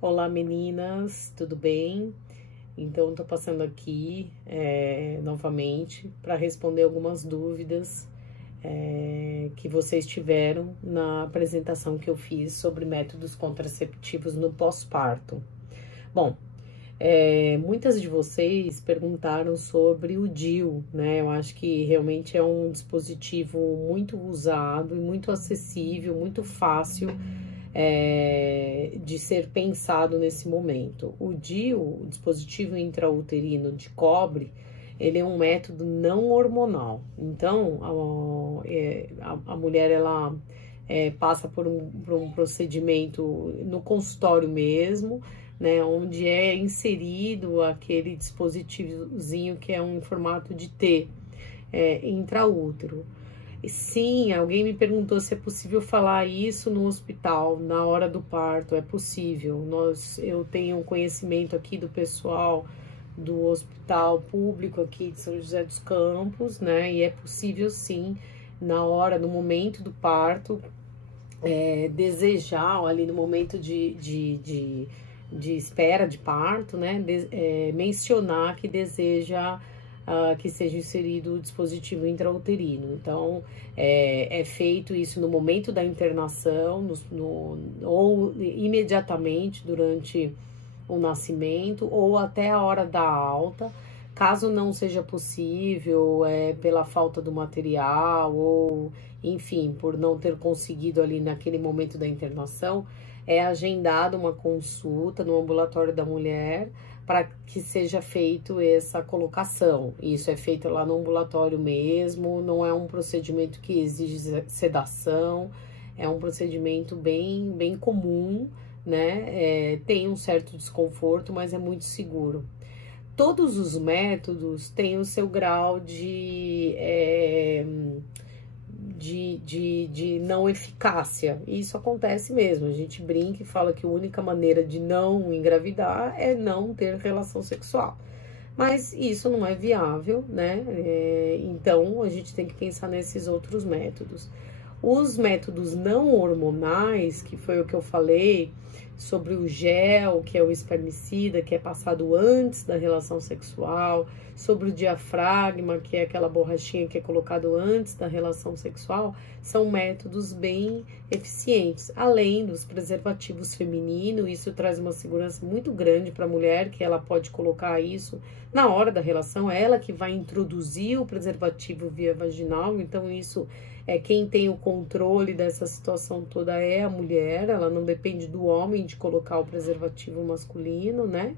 Olá meninas, tudo bem? Então, tô passando aqui novamente para responder algumas dúvidas que vocês tiveram na apresentação que eu fiz sobre métodos contraceptivos no pós-parto. Bom, muitas de vocês perguntaram sobre o DIU, né? Eu acho que realmente é um dispositivo muito usado e muito acessível, muito fácil de ser pensado nesse momento. O DIU, o dispositivo intrauterino de cobre, ele é um método não hormonal. Então, a mulher, ela passa por um procedimento no consultório mesmo, né, onde é inserido aquele dispositivozinho que é um formato de T, intraútero. Sim, alguém me perguntou se é possível falar isso no hospital, na hora do parto. É possível. Eu tenho conhecimento aqui do pessoal do hospital público aqui de São José dos Campos, né? E é possível sim, na hora, no momento do parto, desejar, ali no momento de espera de parto, né? Mencionar que deseja que seja inserido o dispositivo intrauterino. Então, é feito isso no momento da internação, ou imediatamente durante o nascimento, ou até a hora da alta. Caso não seja possível, pela falta do material, ou enfim, por não ter conseguido ali naquele momento da internação, é agendada uma consulta no ambulatório da mulher, para que seja feito essa colocação. Isso é feito lá no ambulatório mesmo, não é um procedimento que exige sedação, é um procedimento bem comum, né? Tem um certo desconforto, mas é muito seguro. Todos os métodos têm o seu grau de não eficácia. Isso acontece mesmo. A gente brinca e fala que a única maneira de não engravidar é não ter relação sexual. Mas isso não é viável, né? Então a gente tem que pensar nesses outros métodos. Os métodos não hormonais, que foi o que eu falei, sobre o gel, que é o espermicida, que é passado antes da relação sexual, sobre o diafragma, que é aquela borrachinha que é colocado antes da relação sexual, são métodos bem eficientes. Além dos preservativos femininos, isso traz uma segurança muito grande para a mulher, que ela pode colocar isso na hora da relação, é ela que vai introduzir o preservativo via vaginal, então isso quem tem o controle dessa situação toda é a mulher, ela não depende do homem de colocar o preservativo masculino, né?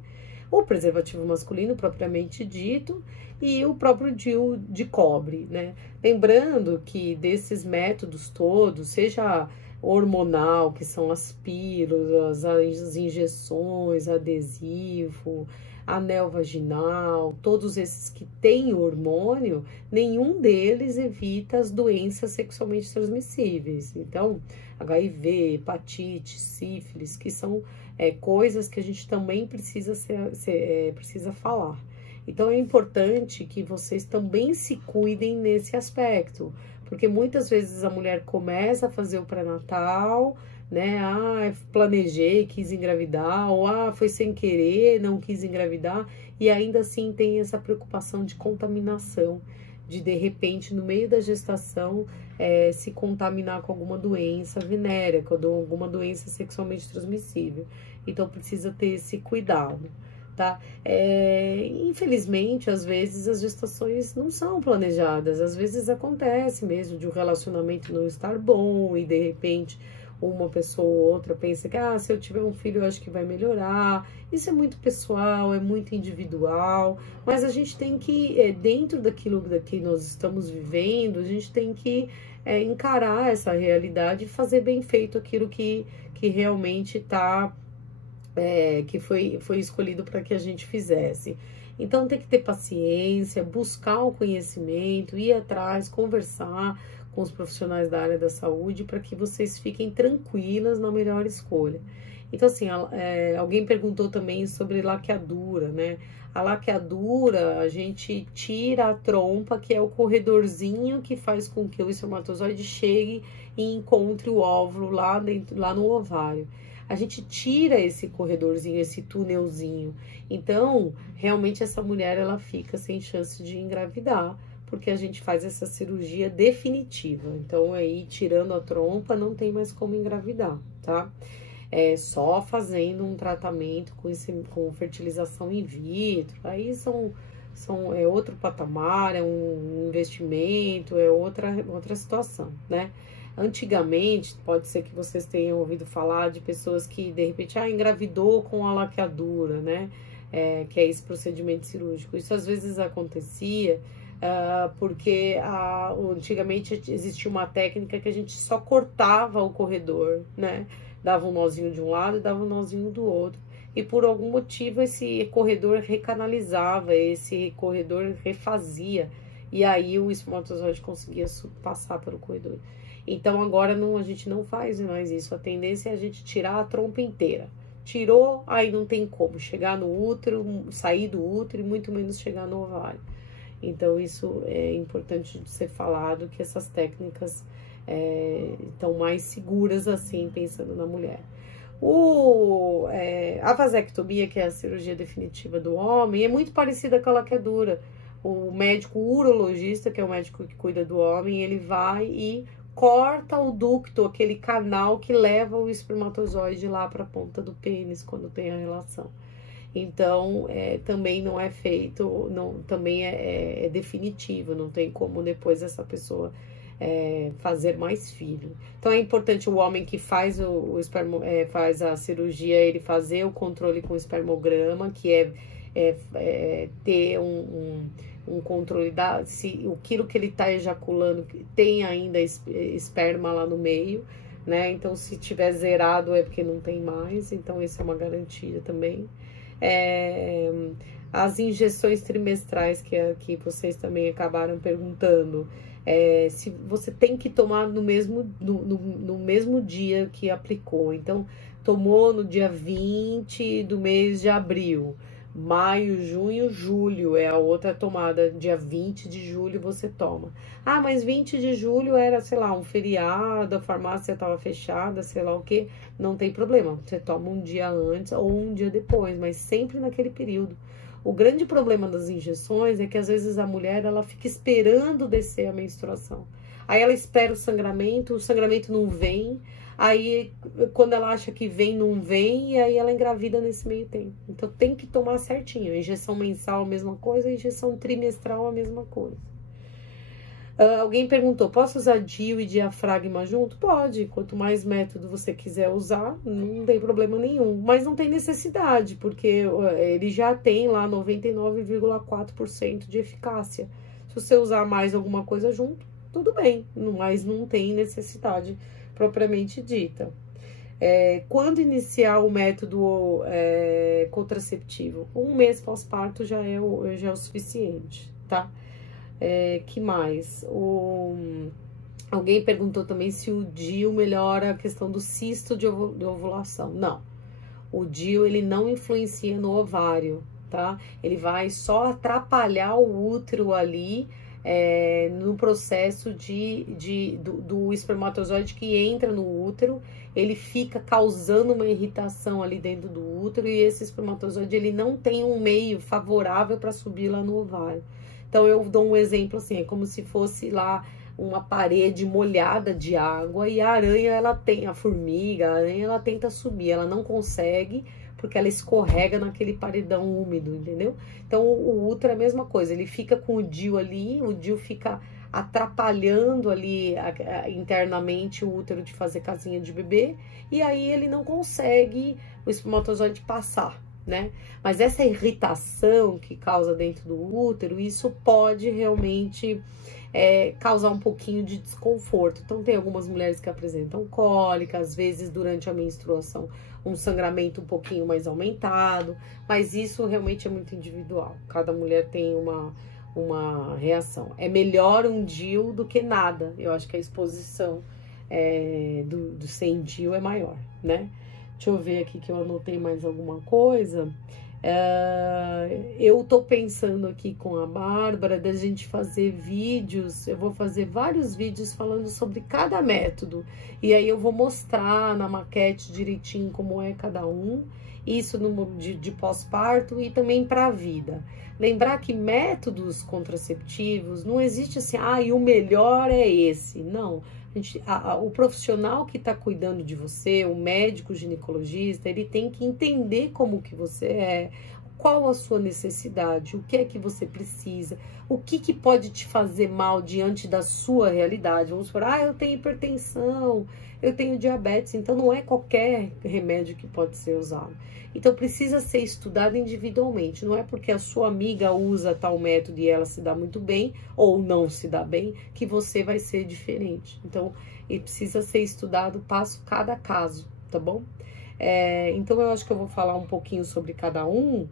O preservativo masculino propriamente dito e o próprio DIU de cobre, né? Lembrando que desses métodos todos, seja hormonal, que são as pílulas, as injeções, adesivo, anel vaginal, todos esses que têm hormônio, nenhum deles evita as doenças sexualmente transmissíveis. Então, HIV, hepatite, sífilis, que são coisas que a gente também precisa precisa falar. Então, é importante que vocês também se cuidem nesse aspecto, porque muitas vezes a mulher começa a fazer o pré-natal, né? Ah, planejei, quis engravidar, ou foi sem querer, não quis engravidar, e ainda assim tem essa preocupação de contaminação, de repente, no meio da gestação, se contaminar com alguma doença venérea, com alguma doença sexualmente transmissível. Então, precisa ter esse cuidado, tá? Infelizmente, às vezes, as gestações não são planejadas, às vezes acontece mesmo de um relacionamento não estar bom e, de repente, uma pessoa ou outra pensa que, se eu tiver um filho, eu acho que vai melhorar. Isso é muito pessoal, é muito individual, mas a gente tem que, dentro daquilo que nós estamos vivendo, a gente tem que encarar essa realidade e fazer bem feito aquilo que realmente está, que foi escolhido para que a gente fizesse. Então tem que ter paciência, buscar o conhecimento, ir atrás, conversar com os profissionais da área da saúde para que vocês fiquem tranquilas na melhor escolha. Então, assim, alguém perguntou também sobre laqueadura, né? A laqueadura, a gente tira a trompa, que é o corredorzinho que faz com que o espermatozoide chegue e encontre o óvulo lá dentro, lá no ovário. a gente tira esse corredorzinho, esse túnelzinho. Então, realmente essa mulher, ela fica sem chance de engravidar, porque a gente faz essa cirurgia definitiva. Então, aí, tirando a trompa, não tem mais como engravidar, tá? É só fazendo um tratamento com fertilização in vitro, aí é outro patamar, é um investimento, é outra situação, né? Antigamente, pode ser que vocês tenham ouvido falar de pessoas que, de repente, engravidou com a laqueadura, né? Que é esse procedimento cirúrgico. Isso às vezes acontecia porque antigamente existia uma técnica que a gente só cortava o corredor, né? Dava um nozinho de um lado e dava um nozinho do outro. E por algum motivo esse corredor recanalizava, esse corredor refazia. E aí o espermatozoide conseguia passar pelo corredor. Então agora a gente não faz mais isso. A tendência é a gente tirar a trompa inteira. Tirou, aí não tem como chegar no útero, sair do útero e muito menos chegar no ovário. Então isso é importante de ser falado, que essas técnicas estão mais seguras assim, pensando na mulher. A vasectomia, que é a cirurgia definitiva do homem, é muito parecida com a laqueadura. O médico urologista, que é o médico que cuida do homem, ele vai e corta o ducto, aquele canal que leva o espermatozoide lá para a ponta do pênis quando tem a relação. Então, também não é feito, também é definitivo, não tem como depois essa pessoa fazer mais filho. Então é importante o homem que faz faz a cirurgia, ele fazer o controle com o espermograma, que ter um controle se aquilo que ele está ejaculando tem ainda esperma lá no meio, né? Então se tiver zerado é porque não tem mais, então isso é uma garantia também. As injeções trimestrais que vocês também acabaram perguntando, se você tem que tomar no mesmo dia que aplicou. Então, tomou no dia 20 do mês de abril, maio, junho, julho é a outra tomada, dia 20 de julho você toma. Mas 20 de julho era, sei lá, um feriado, a farmácia estava fechada, sei lá o que, não tem problema, você toma um dia antes ou um dia depois, mas sempre naquele período. O grande problema das injeções é que às vezes a mulher, ela fica esperando descer a menstruação. Aí ela espera o sangramento não vem. Aí quando ela acha que vem, não vem, e aí ela engravida nesse meio tempo. Então tem que tomar certinho. A injeção mensal a mesma coisa, a injeção trimestral a mesma coisa. Alguém perguntou, posso usar DIU e diafragma junto? Pode, quanto mais método você quiser usar, não tem problema nenhum. Mas não tem necessidade, porque ele já tem lá 99,4% de eficácia. Se você usar mais alguma coisa junto, tudo bem, mas não tem necessidade propriamente dita. Quando iniciar o método contraceptivo? 1 mês pós-parto já é o suficiente, tá? Que mais? Alguém perguntou também se o DIU melhora a questão do cisto de ovulação. Não. O DIU, ele não influencia no ovário, tá? Ele vai só atrapalhar o útero ali no processo do espermatozoide que entra no útero. Ele fica causando uma irritação ali dentro do útero e esse espermatozoide, ele não tem um meio favorável para subir lá no ovário. Então, eu dou um exemplo assim, é como se fosse lá uma parede molhada de água e a formiga, ela tenta subir, ela não consegue porque ela escorrega naquele paredão úmido, entendeu? Então, o útero é a mesma coisa, ele fica com o DIU ali, o DIU fica atrapalhando ali internamente o útero de fazer casinha de bebê e aí ele não consegue o espermatozoide passar, né? Mas essa irritação que causa dentro do útero, isso pode realmente causar um pouquinho de desconforto. Então tem algumas mulheres que apresentam cólica, às vezes durante a menstruação um sangramento um pouquinho mais aumentado, mas isso realmente é muito individual. Cada mulher tem uma reação. É melhor um DIU do que nada. Eu acho que a exposição do sem DIU é maior, né? Deixa eu ver aqui que eu anotei mais alguma coisa. Eu tô pensando aqui com a Bárbara da gente fazer vídeos, eu vou fazer vários vídeos falando sobre cada método, e aí eu vou mostrar na maquete direitinho como é cada um, isso de pós-parto e também para a vida. Lembrar que métodos contraceptivos não existe assim, e o melhor é esse, não. O profissional que está cuidando de você, o médico ginecologista, ele tem que entender como que você é, qual a sua necessidade, o que é que você precisa, o que pode te fazer mal diante da sua realidade. Vamos falar, eu tenho hipertensão, eu tenho diabetes, então não é qualquer remédio que pode ser usado. Então precisa ser estudado individualmente, não é porque a sua amiga usa tal método e ela se dá muito bem, ou não se dá bem, que você vai ser diferente. Então, ele precisa ser estudado cada caso, tá bom? Então eu acho que eu vou falar um pouquinho sobre cada um,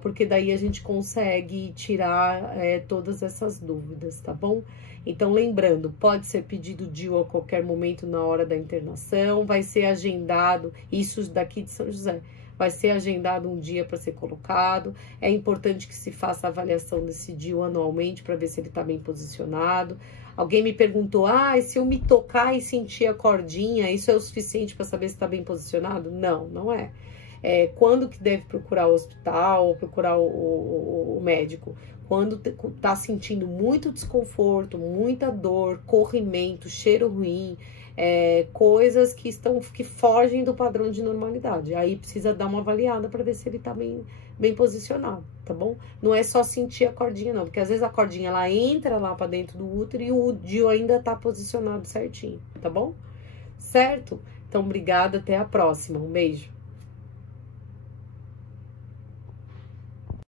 porque daí a gente consegue tirar todas essas dúvidas, tá bom? Então, lembrando, pode ser pedido DIU a qualquer momento na hora da internação, vai ser agendado, isso daqui de São José, vai ser agendado um dia para ser colocado. É importante que se faça a avaliação desse DIU anualmente para ver se ele está bem posicionado. Alguém me perguntou, se eu me tocar e sentir a cordinha, isso é o suficiente para saber se está bem posicionado? Não, não é. Quando que deve procurar o hospital ou procurar o médico? Quando tá sentindo muito desconforto, muita dor, corrimento, cheiro ruim, coisas que fogem do padrão de normalidade. Aí precisa dar uma avaliada para ver se ele tá bem posicionado, tá bom? Não é só sentir a cordinha não, porque às vezes a cordinha ela entra lá para dentro do útero e o DIU ainda tá posicionado certinho, tá bom? Certo? Então, obrigada, até a próxima. Um beijo.